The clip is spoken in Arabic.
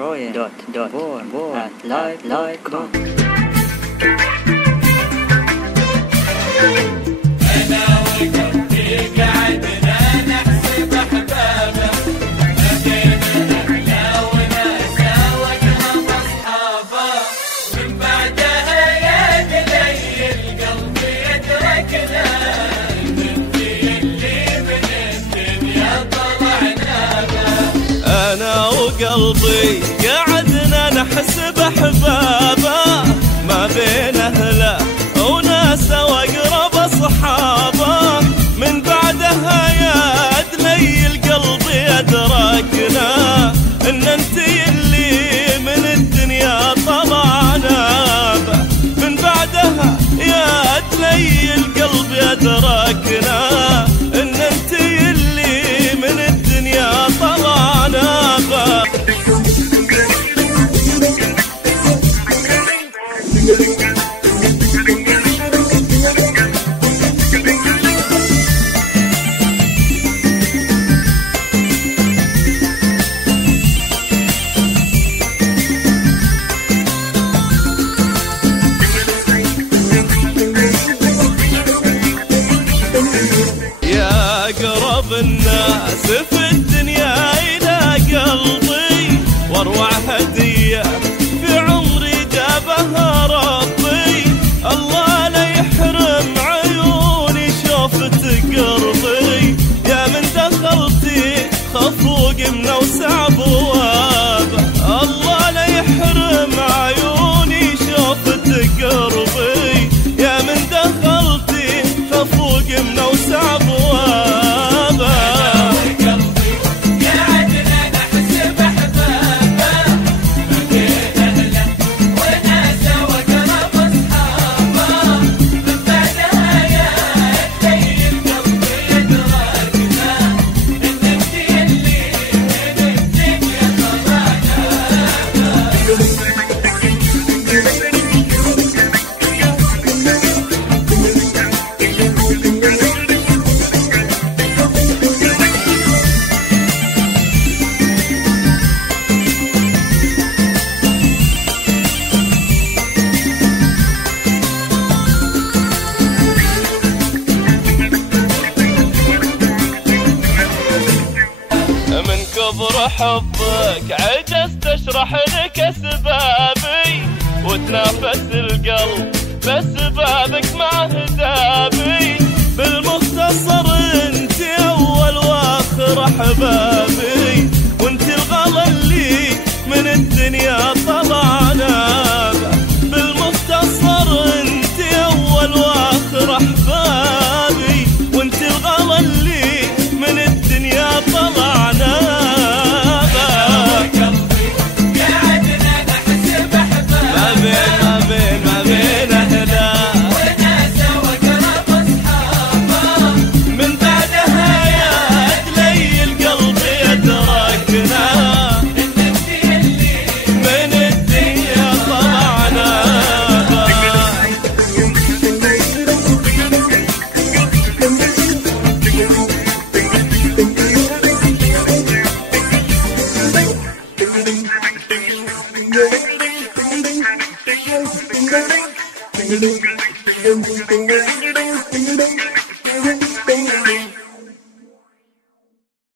roya.live.com. أنا وقلبي قعدنا نحسب أحبابه، لقينا أهلا وناسا وأقرب أصحابه، من بعدها يا دلي القلب يتركنا، ننتي اللي من الدنيا طلعنا به. أنا وقلبي قعدنا نحسب أحبابه، ما بين أهله وناسه وأقرب أصحابه، من بعدها يا دلي القلب يدركنا، إن أنتي اللي من الدنيا طلعنا به، من بعدها يا دلي القلب يدركنا، إن أنتي اللي من الدنيا طلعنا به. يا أقرب الناس في الدنيا إلى قلبي، واروع هدية في عمري جابها ربي، الله لا يحرم عيوني شوفت قربي، يا من دخلتي خفوق من أوسع بوابه، الله لا يحرم عيوني شوفت قربي، يا من دخلتي خفوق من أوسع بوابه. من كبر حبك عجزت اشرح لك اسبابي، وتنافس القلب باسبابك مع هدابي، بالمختصر انت اول واخر احبابي، وانت الغلا اللي من الدنيا طلعنا به، بالمختصر انت اول واخر احبابي، وانت الغلا اللي من الدنيا طلعنا. Ding ding ding ding ding ding ding ding ding ding ding ding ding